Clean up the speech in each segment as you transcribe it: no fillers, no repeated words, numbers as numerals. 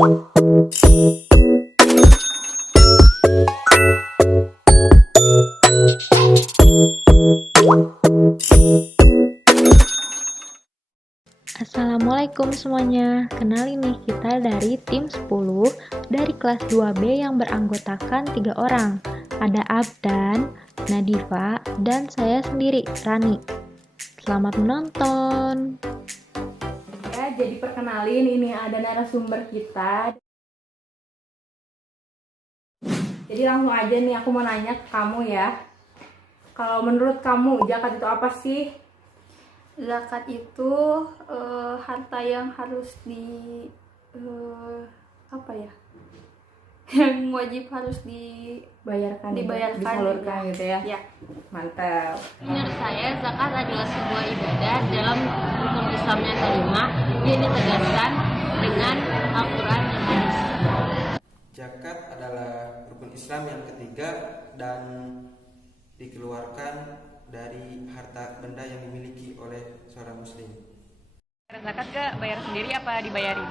Assalamualaikum semuanya, kenalin nih kita dari tim 10 dari kelas 2B yang beranggotakan 3 orang. Ada Abdan, Nadifa, dan saya sendiri, Rani. Selamat menonton. Ya, jadi perkenalin, ini ada narasumber kita. Jadi langsung aja nih aku mau nanya ke kamu ya. Kalau menurut kamu zakat itu apa sih? Zakat itu harta yang harus yang wajib harus Dibayarkan, disalurkan gitu ya. Ya. Mantap. Menurut saya, zakat adalah sebuah ibadah dalam rukun Islamnya kelima yang ditegaskan dengan Al-Quran dan Hadis. Zakat adalah rukun Islam yang ketiga dan dikeluarkan dari harta benda yang dimiliki oleh seorang muslim. Zakat gak bayar sendiri apa dibayarin?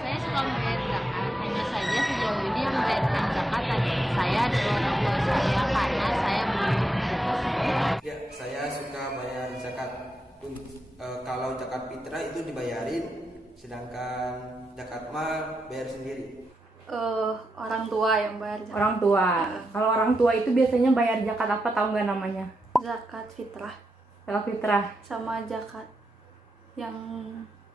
Saya suka membayar zakat, hanya saja sejauh ini yang membayarkan zakat saya dan orang tua saya karena saya belum zakat. Ya, saya suka bayar zakat. Kalau zakat fitrah itu dibayarin, sedangkan zakat mal bayar sendiri. Orang tua yang bayar zakat. Orang tua. Kalau orang tua itu biasanya bayar zakat apa, tahu nggak namanya? Zakat fitrah Zakat fitrah. sama zakat yang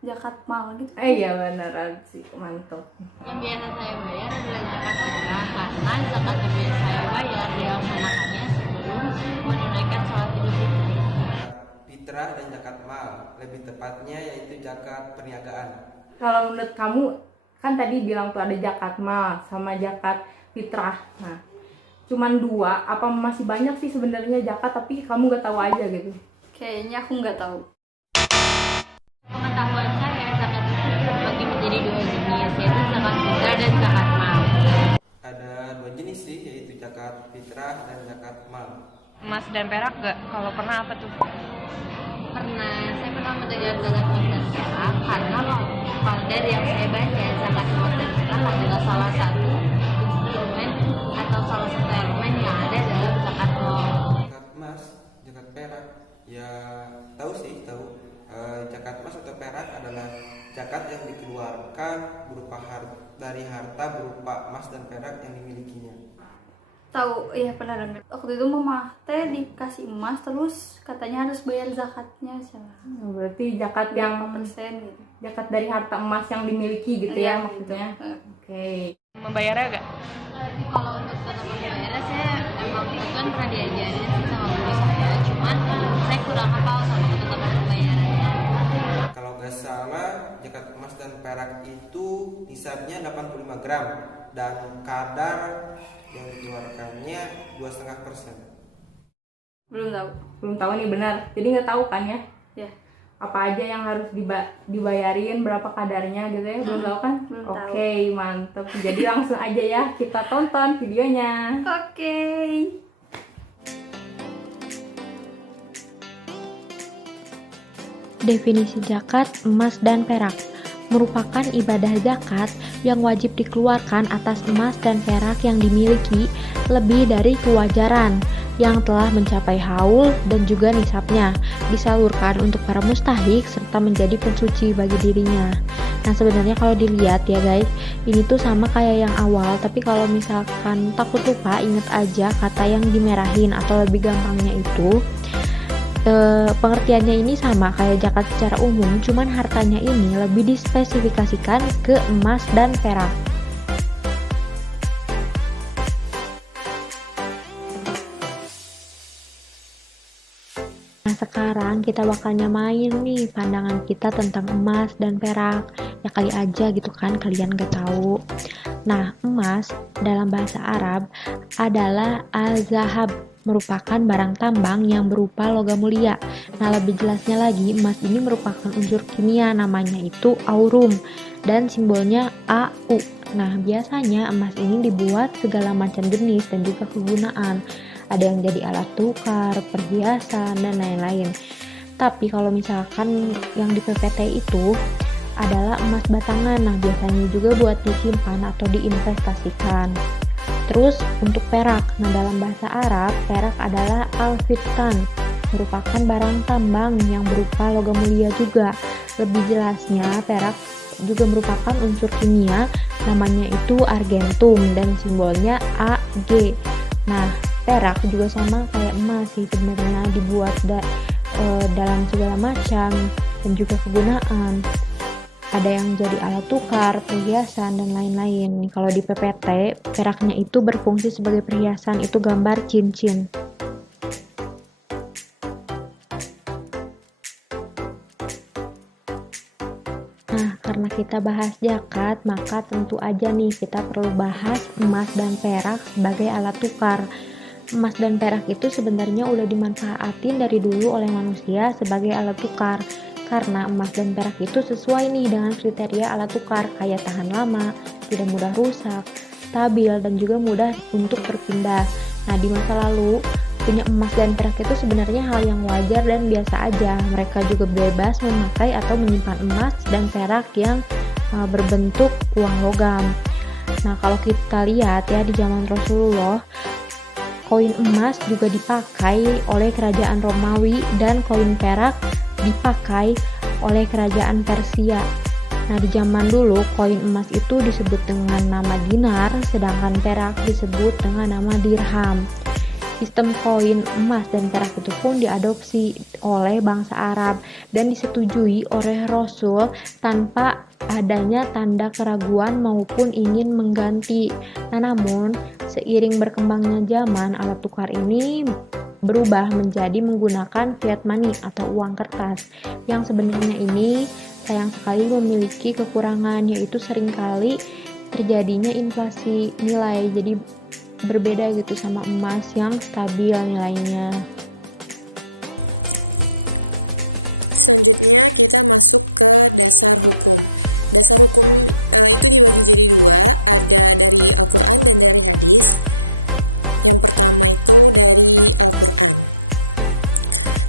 zakat mal gitu. Iya beneran sih, mantap. Yang biasa saya bayar adalah zakat fitrah karena zakat yang biasa saya bayar dilaksanakannya sebelum menunaikan sholat idul fitri. Zakat fitrah dan zakat mal, lebih tepatnya yaitu zakat perniagaan. Kalau menurut kamu, kan tadi bilang tuh ada zakat mal sama zakat fitrah. Nah, cuman dua, apa masih banyak sih sebenarnya zakat tapi kamu nggak tahu aja gitu? Kayaknya aku nggak tahu. Pengetahuan saya, zakat itu dibagi menjadi dua jenis, yaitu zakat fitrah dan zakat mal. Ada dua jenis sih, yaitu zakat fitrah dan zakat mal. Emas dan perak gak? Kalau pernah apa tuh? Saya pernah mendengar zakat emas dan perak karena kalau dari yang saya baca, zakat emas dan perak adalah salah satu instrumen atau salah satu elemen yang ada dalam zakat mal. Zakat emas, zakat perak, ya tahu. Zakat emas atau perak adalah zakat yang dikeluarkan berupa dari harta berupa emas dan perak yang dimilikinya. Tahu, iya pernah dengar. Waktu itu mama teh dikasih emas terus katanya harus bayar zakatnya sama Berarti zakat yang persen gitu. zakat dari harta emas yang dimiliki gitu ya Iya, maksudnya. gitu. Oke. Membayarnya gak? Kalau untuk tata pembayaran saya emang kebetulan pernah diajarin sih sama guru saya, cuman saya kurang hafal sama tata pembayarannya. Kalau nggak salah, zakat emas dan perak itu nisabnya 85 gram dan kadar yang dikeluarkannya 2,5%. Belum tahu. Belum tahu nih benar. Jadi nggak tahu kan ya? Ya. Apa aja yang harus dibayarin, berapa kadarnya gitu ya? Belum tahu kan? Belum tahu. Oke, mantap. Jadi langsung aja ya kita tonton videonya. Oke. Definisi zakat emas dan perak merupakan ibadah zakat yang wajib dikeluarkan atas emas dan perak yang dimiliki lebih dari kewajaran yang telah mencapai haul dan juga nisabnya, disalurkan untuk para mustahik serta menjadi pensuci bagi dirinya. Nah sebenarnya kalau dilihat ya guys, ini tuh sama kayak yang awal, tapi kalau misalkan takut lupa, inget aja kata yang dimerahin atau lebih gampangnya itu pengertiannya ini sama kayak zakat secara umum, cuman hartanya ini lebih dispesifikasikan ke emas dan perak. Nah sekarang kita bakal nyamain nih pandangan kita tentang emas dan perak. Ya kali aja gitu kan kalian gak tahu. Nah emas dalam bahasa Arab adalah al-zahab, merupakan barang tambang yang berupa logam mulia. Nah lebih jelasnya lagi, emas ini merupakan unsur kimia, namanya itu aurum dan simbolnya AU. Nah biasanya emas ini dibuat segala macam jenis dan juga kegunaan. Ada yang jadi alat tukar, perhiasan, dan lain-lain. Tapi kalau misalkan yang di PPT itu adalah emas batangan. Nah, biasanya juga buat disimpan atau diinvestasikan. Terus untuk perak. Nah, dalam bahasa Arab, perak adalah al-fittan, merupakan barang tambang yang berupa logam mulia juga. Lebih jelasnya, perak juga merupakan unsur kimia, namanya itu argentum dan simbolnya Ag. Nah, perak juga sama kayak emas sih sebenarnya, dibuat dalam segala macam dan juga kegunaan. Ada yang jadi alat tukar, perhiasan, dan lain-lain. Nih, kalau di PPT, peraknya itu berfungsi sebagai perhiasan, itu gambar cincin. Nah, karena kita bahas zakat, maka tentu aja nih kita perlu bahas emas dan perak sebagai alat tukar. Emas dan perak itu sebenarnya udah dimanfaatin dari dulu oleh manusia sebagai alat tukar. Karena emas dan perak itu sesuai nih dengan kriteria alat tukar, kayak tahan lama, tidak mudah rusak, stabil, dan juga mudah untuk berpindah. Nah, di masa lalu, punya emas dan perak itu sebenarnya hal yang wajar dan biasa aja. Mereka juga bebas memakai atau menyimpan emas dan perak yang berbentuk uang logam. Nah, kalau kita lihat ya di zaman Rasulullah, koin emas juga dipakai oleh kerajaan Romawi dan koin perak dipakai oleh kerajaan Persia. Nah, di zaman dulu koin emas itu disebut dengan nama dinar, sedangkan perak disebut dengan nama dirham. Sistem koin emas dan perak itu pun diadopsi oleh bangsa Arab dan disetujui oleh Rasul tanpa adanya tanda keraguan maupun ingin mengganti. Nah, namun seiring berkembangnya zaman, alat tukar ini berubah menjadi menggunakan fiat money atau uang kertas yang sebenarnya ini sayang sekali memiliki kekurangan, yaitu seringkali terjadinya inflasi nilai, jadi berbeda gitu sama emas yang stabil nilainya. Selanjutnya kita masuk ke dasar hukum. Dasar hukum itu dibagi jadi dua, ada dari Al-Quran dan dari hadis. Yang pertama itu dari Al-Quran.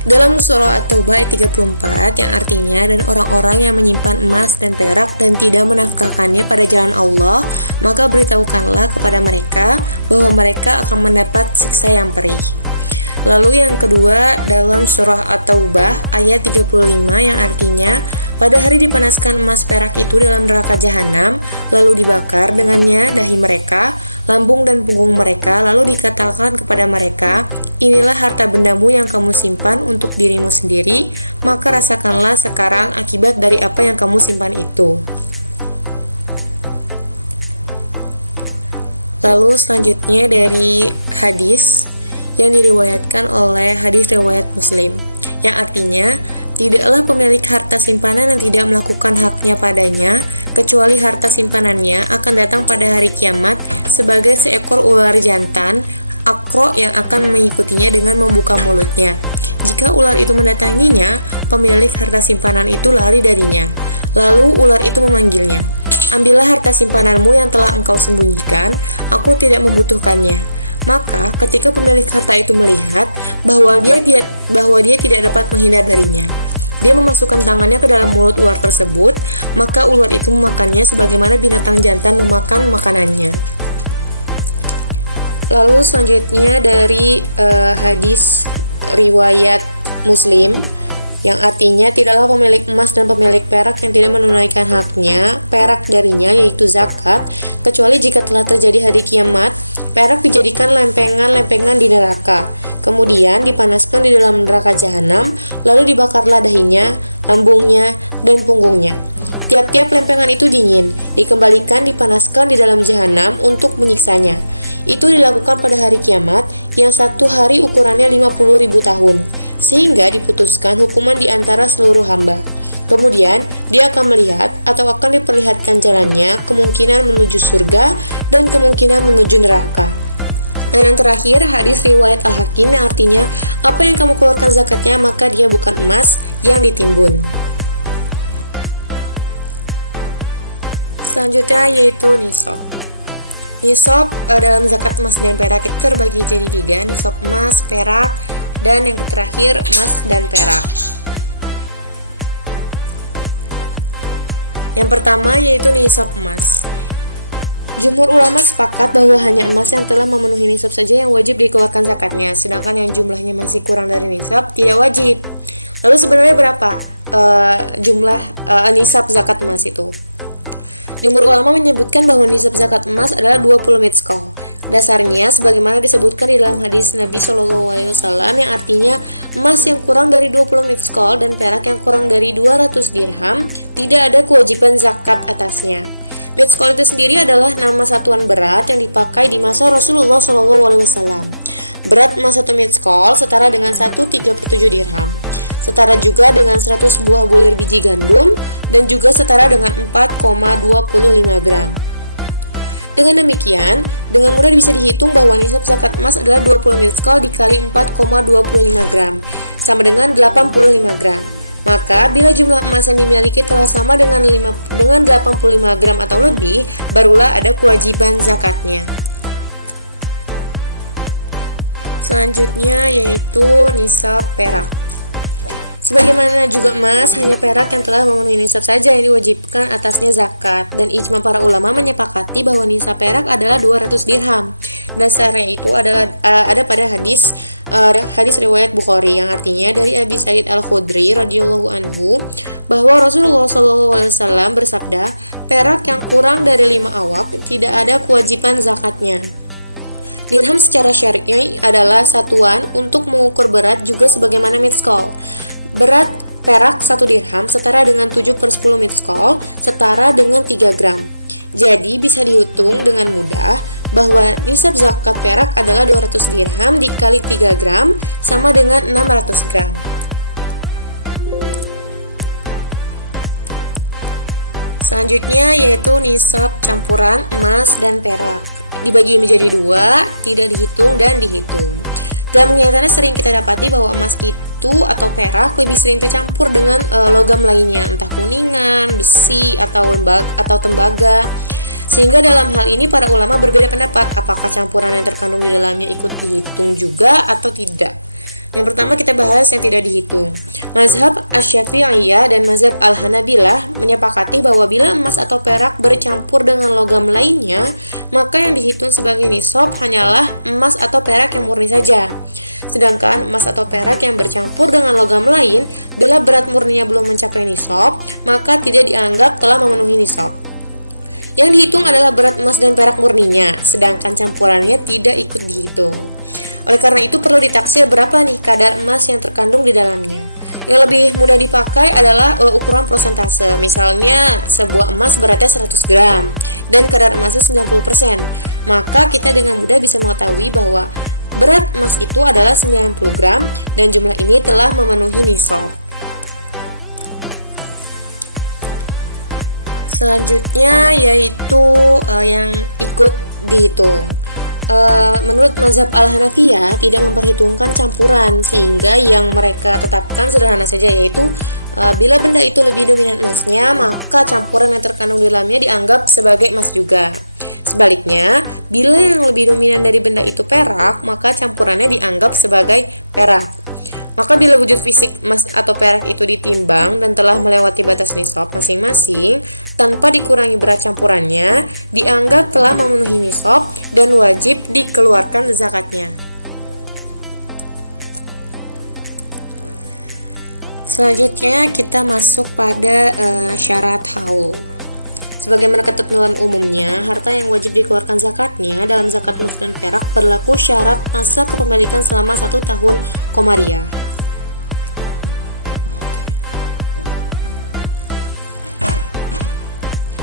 Dalam surah At-Taubah ayat 34 yang artinya, dan orang-orang yang menyimpan emas dan perak dan tidak menafkahkannya pada jalan Allah, maka beritahukanlah kepada mereka bahwa mereka akan mendapat siksa yang perih. Lalu yang kedua dalam surah At-Taubah ayat 35 yang artinya, pada hari dipanaskan emas perak itu dalam neraka jahanam, lalu dibakar dengannya dahi mereka, lambung dan punggung mereka, lalu dikatakan kepada mereka, inilah harta bendamu yang kamu simpan untuk dirimu sendiri, maka rasakanlah sekarang akibat dari apa yang kamu simpan itu. Lalu selanjutnya dari hadis yang diriwayatkan oleh hadis riwayat Muslim, yang artinya, tidaklah pemilik harta simpanan yang tidak melakukan haknya padanya, kecuali harta simpanannya akan datang pada hari kiamat sebagai seekor ular jantan, akro yang akan mengikutinya dengan membuka mulutnya. Jika ular itu mendatanginya, pemilik harta simpanan itu lari darinya. Lalu ular itu memanggilnya, ambillah harta simpananmu yang telah engkau sembunyikan, aku tidak membutuhkannya. Maka ketika pemilik harta itu melihat bahwa dia tidak dapat menghindar darinya, dia memasukkan tangannya ke dalam mulut ular tersebut, maka ular itu memakannya sebagaimana binatang jantan memakan makanannya. Lalu selanjutnya dari hadis riwayat Muslim, yang artinya tidaklah pemilik emas dan pemilik perak yang tidak menunaikan haknya perak darinya, yaitu zakat, kecuali jika telah terjadi hari kiamat, perak dijadikan lempengan-lempengan di neraka, kemudian dipanaskan di dalam neraka jahanam, lalu dibakarlah dahinya, lambungnya, dan punggungnya. Tiap-tiap lempengan itu dingin, dikembalikan dipanaskan di dalam jahanam untuk menyiksanya. Itu dilakukan pada hari kiamat yang satu hari ukurannya 50.000 tahun, sehingga diputuskan hukuman di antara seluruh hamba. Kemudian dia akan melihat atau akan diperlihatkan jalannya, kemungkinan menuju surga dan kemungkinan menuju neraka. Dan yang terakhir hadis riwayat Al-Hakim yang artinya, apa yang kamu keluarkan zakatnya maka dia bukan emas yang ditimbun. Selanjutnya yaitu nisab. Nisab dalam zakat emas dan perak itu terbagi jadi 3, nisab emas, perak, dan yang terakhir emas dan perak. Yang pertama yaitu nisab emas. Jumhur ulama sepakat bahwa hanya emas yang telah memenuhi nisab saja yang wajib dikeluarkan zakatnya, sedangkan yang jumlahnya masih kurang dari nisab tidak wajib. Lalu sebenarnya berapa jumlah nisab zakat emas itu? Jumhur ulama menyebutkan bahwa nisab zakat emas adalah 20 mitskol. Dasarnya sebagaimana disebutkan di dalam hadis Nabi SAW yang artinya emas yang kurang dari 20 mitskol dan perak yang kurang dari 200 dirham tidak ada kewajiban zakat atasnya. Mitskol itu sendiri adalah nama satuan berat yang dipakai di masa Rasulullah SAW. Berat emas 1 mitskol setara dengan 1/37 dirham. Setara juga dengan 100 buah bulir biji gandum dan juga setara dengan 4,25 gram. Dengan demikian, dengan mudah bisa dihitung bahwa nisab zakat emas adalah 20 mitskol dikali 4,25 gram, sama dengan 85 gram. Maka, bila jumlah emas yang dimiliki telah sama dengan 85 gram atau lebih, barulah ada kewajiban zakatnya. Selanjutnya yaitu nisab perak. Sebagaimana juga emas, hanya perak yang telah memenuhi nisab saja yang diwajibkan atasnya zakat, dan ijma para ulama menyepakati bahwa nisab perak adalah 200 dirham. Dasarnya itu adalah ada pada hadis riwayat Bukhari yang artinya dari Abi Sa'id Al-Khudri radhiyallahu anhu bahwa Rasulullah SAW bersabda, perak yang kurang dari 5 awaq tidak ada kewajiban zakatnya. Dirham secara syar'i adalah satuan untuk mengukur berat juga sebagaimana mitskol. Berat perak 1 dirham setara dengan 7/10 mitskol, setara dengan 3 gram. Jadi bisa dihitung dengan mudah bahwa nisab zakat perak adalah 200 dirham dikali 3 gram sama dengan 600 gram. Selanjutnya yaitu nisab campuran emas dan perak. Dibagi menjadi 2, tidak dihitung dan dihitung. Dalam kenyataannya sering kita dapati bahwa emas itu atau perak lebih sering tercampur dengan logam lainnya, entah kuningan, besi, atau tembaga. Sehingga dalam hal ini para ulama berbeda pendapat apakah campuran yang terkandung di dalamnya ikut dihitung juga atau tidak. Yang pertama kita bahas yang tidak dihitung. Mazhab Asy-Syafi'iyah dan mazhab Al-Hanabilah menyepakati bahwa bila emas atau perak bercampur dengan logam lainnya, maka yang dihitung sebagai nisab hanyalah emas atau perak yang murni saja. Sedangkan emas atau perak yang bercampur dengan logam lain, bila berat murninya belum mencapai nisab, maka tidak dianggap telah memenuhi nisab. Yang dihitung adalah berat emas dan perak murninya, sedangkan campurannya tidak ikut dihitung. Oleh karena itu perlu ditaksir berapa nih kadar emas yang terkandung di dalamnya. Yang lebih mudah dipakai adalah ukuran prosentase. Misalnya sebuah emas beratnya 100 gram dan kadar emasnya 90%. Maka kita dengan mudah bisa mengetahui bahwa berat emas itu adalah 90 gram dan jumlah ini telah memenuhi nisab. Selanjutnya yaitu yang ikut dihitung. Menurut mazhab Al-Hanafiyah tidak memperhitungkan campuran, sehingga yang mereka tetapkan sederhana saja, yaitu bila benda itu lebih dominan emasnya, maka campuran yang terkandung di dalamnya dianggap sebagai emas juga. Sebaliknya, bila yang lebih dominan dari benda itu perak, maka campurannya dianggap sebagai perak. Maka bila wujud fisik emas atau perak itu ditimbang dan telah melewati batas nisab masing-masing tanpa dikurangi berat campurannya, dianggap telah memenuhi nisab dan wajib dikeluarkan zakatnya. Selanjutnya kita masuk pada syarat haul. Sebagaimana ketentuan umumnya, harta yang wajib dikeluarkan zakatnya dalam zakat emas dan perak berlaku syarat masa kepemilikan selama 1 tahun komariah.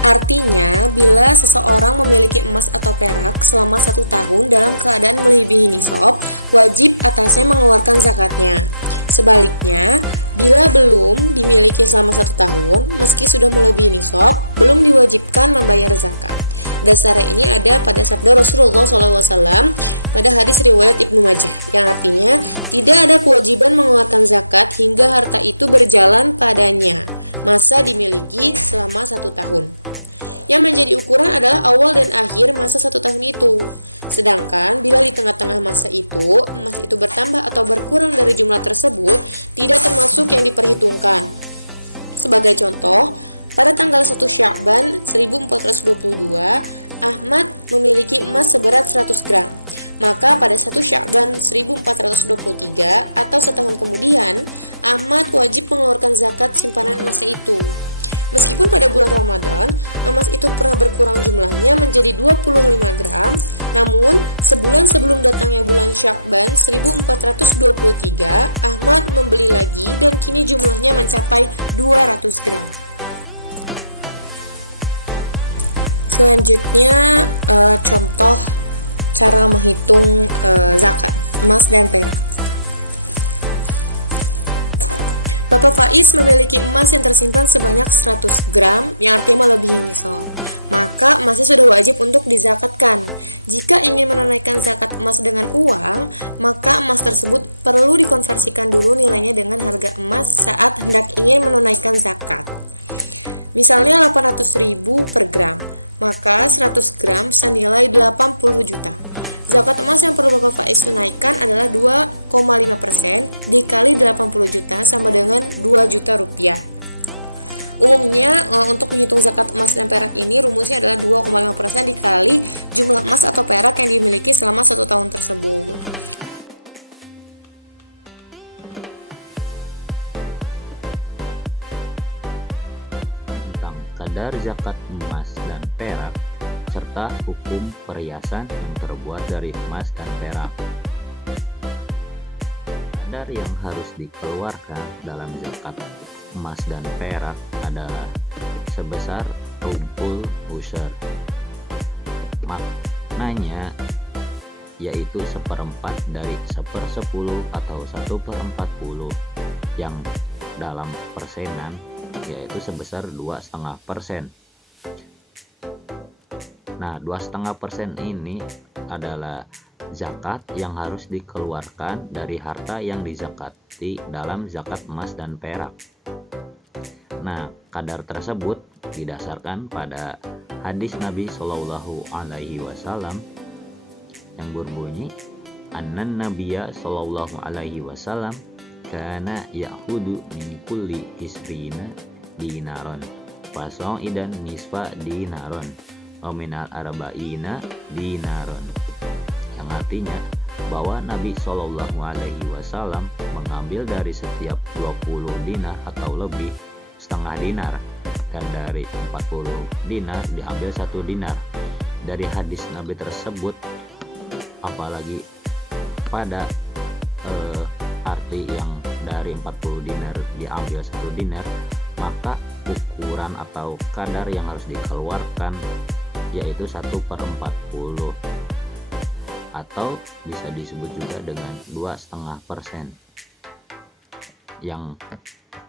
Artinya, bila seseorang memiliki emas atau perak selama 1 tahun dalam keadaan melebihi nisab, wajib atasnya mengeluarkan zakatnya. Sebaliknya, bila belum dimiliki selama 1 tahun, meski sudah melebihi nisab, belum diwajibkan membayar zakat. Dasarnya ini ada pada sabda Rasulullah SAW pada hadis riwayat Ibnu Majah, yang artinya tidak ada kewajiban mengeluarkan zakat hingga harta itu berjalan padanya masa dimiliki selama 1 tahun. Yang menjadi ukuran adalah awal dan akhir masa 1 tahun itu. Sedangkan bila di tengah-tengah masa itu emas itu bertambah atau berkurang dari jumlah tersebut, tidak termasuk yang diperhitungkan. Sebagai contoh, Pada tanggal 1 Sya'ban 1422, Ahmad memiliki emas seberat 100 gram. Maka pada 1 Sya'ban 1423 atau setahun kemudian, Ahmad wajib mengeluarkan zakat simpanan emasnya itu. Meskipun pada bulan Ramadan, emas itu pernah berkurang jumlahnya menjadi 25 gram, namun sebulan sebelum datangnya bulan Sya'ban 1423, Ahmad membeli lagi dan kini jumlahnya mencapai 200 gram. Selanjutnya, contoh cara menghitung zakat emas dan perak. Bapak Faiz memiliki emas yang tersimpan sebanyak 100 gram, yang artinya melebihi nisab. Maka emasnya sudah wajib untuk dizakatkan. Jika ingin menunaikan zakat emas dengan uang, maka emas tersebut perlu dikonversikan dulu nilainya dengan harga emas saat hendak ingin menunaikan zakat. Misalnya 800.000 per gram, maka 100 gram senilai 80 juta. Zakat emas yang perlu Bapak Faiz tunaikan adalah 2,5% dikali 80 juta sama dengan 2 juta rupiah. Umumnya untuk menghitung zakat emas dan perak ini rumusnya adalah 2,5% dikali jumlah emas atau perak yang dimiliki selama 1 tahun tersebut. Tentang kadar zakat emas dan perak serta hukum perhiasan yang terbuat dari emas dan perak. Kadar yang harus dikeluarkan dalam zakat emas dan perak adalah sebesar rumpul usyr. Maknanya yaitu 1/4 dari 1/10 atau 1/40 yang dalam persenan yaitu sebesar 2,5%. Nah, 2,5% ini adalah zakat yang harus dikeluarkan dari harta yang dizakati dalam zakat emas dan perak. Nah, kadar tersebut didasarkan pada hadis Nabi Shallallahu Alaihi Wasallam yang berbunyi, "Annan Nabiyya Shallallahu Alaihi Wasallam kana ya'khudhu min kulli isrina dinaron fasa'idan nisfa dinaron minal arba'ina dinaron," yang artinya bahwa Nabi Shallallahu Alaihi Wasallam mengambil dari setiap 20 dinar atau lebih setengah dinar, dan dari 40 dinar diambil 1 dinar. Dari hadis Nabi tersebut, apalagi pada arti yang dari 40 dinar diambil 1 dinar, maka ukuran atau kadar yang harus dikeluarkan yaitu 1/40 atau bisa disebut juga dengan 2,5% yang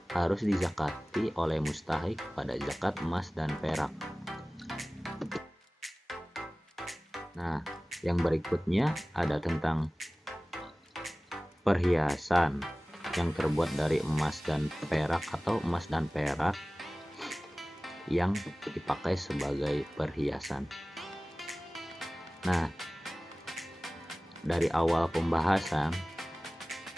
harus dizakati oleh mustahik pada zakat emas dan perak. Nah, yang berikutnya ada tentang perhiasan yang terbuat dari emas dan perak atau emas dan perak yang dipakai sebagai perhiasan. Nah, dari awal pembahasan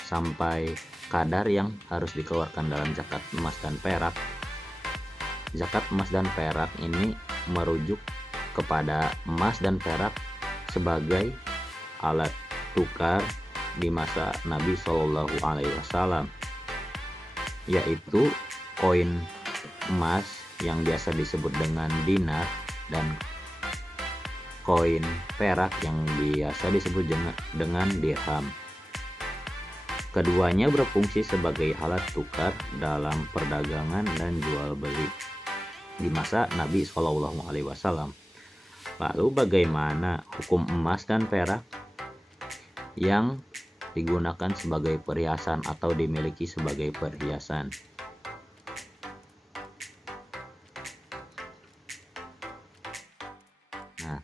sampai kadar yang harus dikeluarkan dalam zakat emas dan perak. Zakat emas dan perak ini merujuk kepada emas dan perak sebagai alat tukar di masa Nabi Shallallahu Alaihi Wasallam, yaitu koin emas yang biasa disebut dengan dinar dan koin perak yang biasa disebut dengan dirham. Keduanya berfungsi sebagai alat tukar dalam perdagangan dan jual beli di masa Nabi Shallallahu Alaihi Wasallam. Lalu bagaimana hukum emas dan perak yang digunakan sebagai perhiasan atau dimiliki sebagai perhiasan? Nah,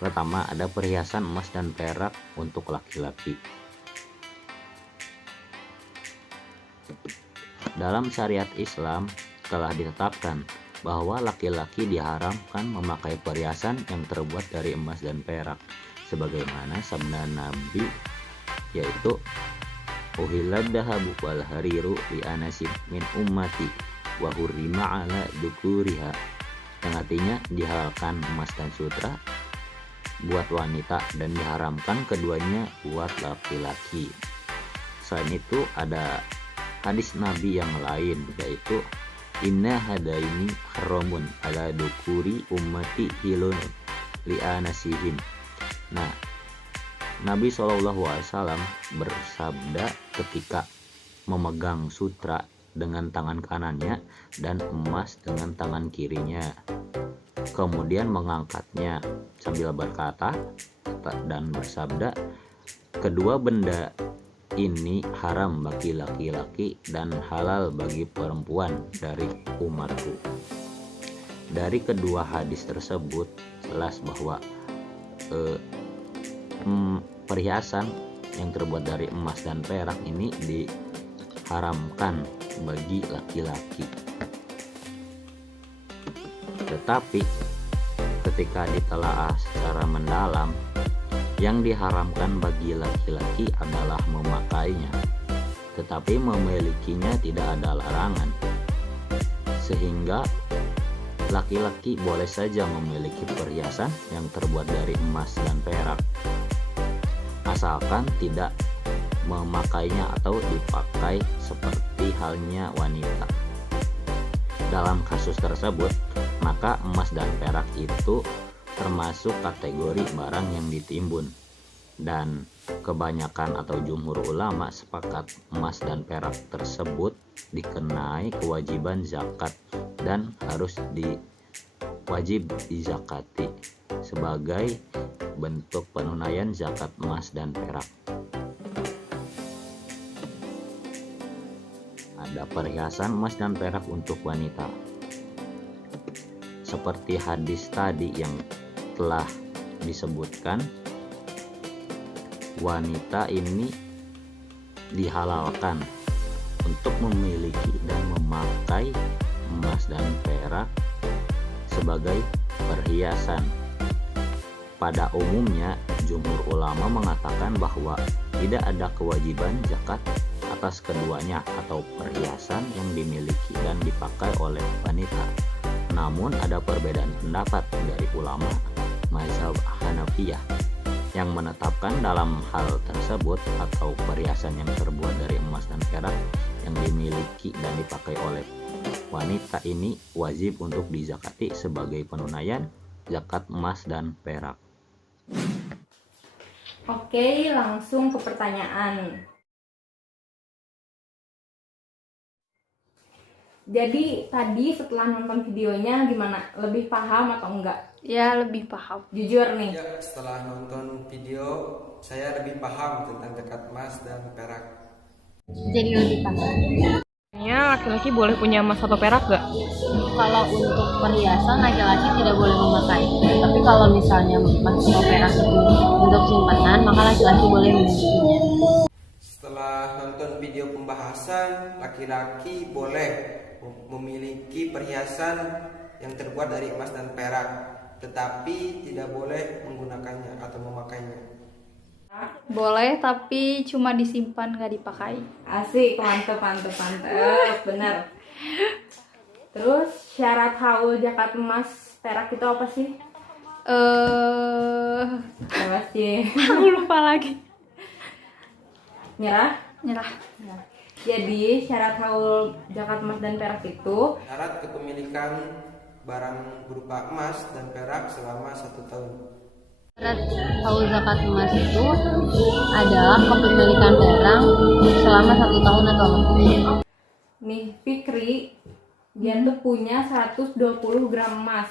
pertama ada perhiasan emas dan perak untuk laki-laki. Dalam syariat Islam telah ditetapkan bahwa laki-laki diharamkan memakai perhiasan yang terbuat dari emas dan perak, sebagaimana sabda Nabi, yaitu uhillad dahabu wal hariru li anasib min ummati wa hurrima ala dzukuriha, yang artinya dihalalkan emas dan sutra buat wanita dan diharamkan keduanya buat laki-laki. Selain itu ada hadis Nabi yang lain, yaitu inna hadaini haramun ala dukuri ummati hilun li'anasihim. Nah, Nabi SAW bersabda ketika memegang sutra dengan tangan kanannya dan emas dengan tangan kirinya, kemudian mengangkatnya sambil berkata dan bersabda, kedua benda ini haram bagi laki-laki dan halal bagi perempuan dari umatku. Dari kedua hadis tersebut jelas bahwa perhiasan yang terbuat dari emas dan perak ini diharamkan bagi laki-laki. Tetapi ketika ditelaah secara mendalam, yang diharamkan bagi laki-laki adalah memakainya, tetapi memilikinya tidak ada larangan. Sehingga laki-laki boleh saja memiliki perhiasan yang terbuat dari emas dan perak, asalkan tidak memakainya atau dipakai seperti halnya wanita. Dalam kasus tersebut, maka emas dan perak itu termasuk kategori barang yang ditimbun, dan kebanyakan atau jumhur ulama sepakat emas dan perak tersebut dikenai kewajiban zakat dan harus wajib dizakati sebagai bentuk penunaian zakat emas dan perak. Ada perhiasan emas dan perak untuk wanita, seperti hadis tadi yang telah disebutkan, wanita ini dihalalkan untuk memiliki dan memakai emas dan perak sebagai perhiasan. Pada umumnya, jumhur ulama mengatakan bahwa tidak ada kewajiban zakat atas keduanya atau perhiasan yang dimiliki dan dipakai oleh wanita. Namun ada perbedaan pendapat dari ulama mazhab Hanafiyah yang menetapkan dalam hal tersebut atau perhiasan yang terbuat dari emas dan perak yang dimiliki dan dipakai oleh wanita ini wajib untuk dizakati sebagai penunaian zakat emas dan perak. Oke, langsung ke pertanyaan. Jadi tadi setelah nonton videonya gimana? Lebih paham atau enggak? Ya, lebih paham. Jujur nih. Ya, setelah nonton video saya lebih paham tentang zakat emas dan perak. Jadi lebih paham. Laki-laki boleh punya emas atau perak gak? Kalau untuk perhiasan laki-laki tidak boleh memakai. Tapi kalau misalnya emas atau perak itu untuk simpanan, maka laki-laki boleh memilikinya. Setelah nonton video pembahasan, laki-laki boleh memiliki perhiasan yang terbuat dari emas dan perak, tetapi tidak boleh menggunakannya atau memakainya. Boleh, tapi cuma disimpan, gak dipakai. Asik, mantep, bener. Terus syarat haul zakat emas perak itu apa sih? Apa sih? Aku lupa lagi. Nyerah? Nyerah. Jadi syarat haul zakat emas dan perak itu Syarat kepemilikan barang berupa emas dan perak selama 1 tahun. Syarat haul zakat emas itu adalah kepemilikan barang selama 1 tahun atau lebih. nih Fikri, dia tuh punya 120 gram emas.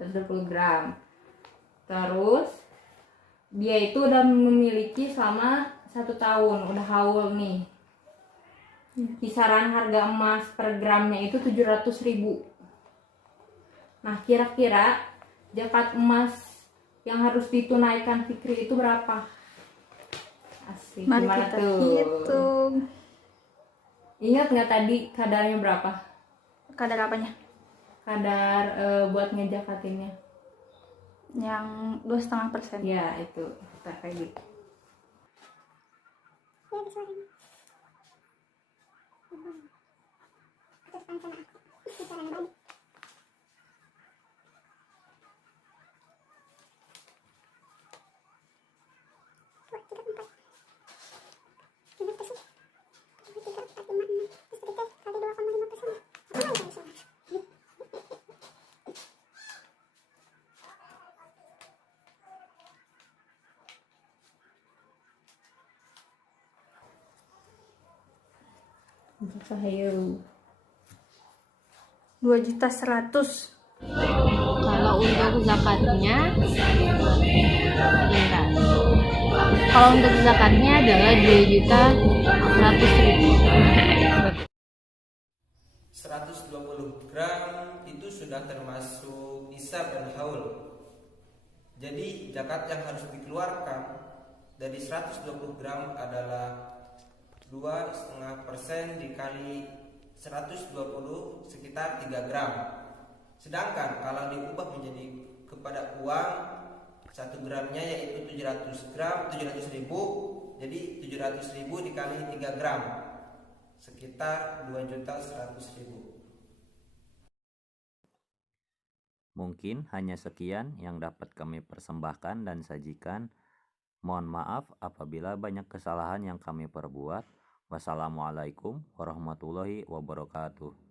120 gram. Terus dia itu udah memiliki selama 1 tahun, udah haul nih. Kisaran harga emas per gramnya itu 700.000. Nah, kira-kira zakat emas yang harus ditunaikan Fikri itu berapa? Asik. Mari Gimana kita tuh? hitung. Ingat nggak tadi kadarnya berapa? Kadar apanya? Kadar buat ngejakatinnya. Yang 2,5%. Ya, itu. Kayak gitu. Hayu 2.100.000. Kalau untuk zakatnya, bentar. Kalau untuk zakatnya adalah 2.100.000. 120 gram itu sudah termasuk isar dan haul. Jadi zakat yang harus dikeluarkan dari 120 gram adalah 2,5% dikali 120 sekitar 3 gram. Sedangkan kalau diubah menjadi kepada uang 1 gramnya yaitu 700 ribu, jadi 700 ribu dikali 3 gram sekitar 2.100.000. Mungkin hanya sekian yang dapat kami persembahkan dan sajikan. Mohon maaf apabila banyak kesalahan yang kami perbuat. Wassalamualaikum warahmatullahi wabarakatuh.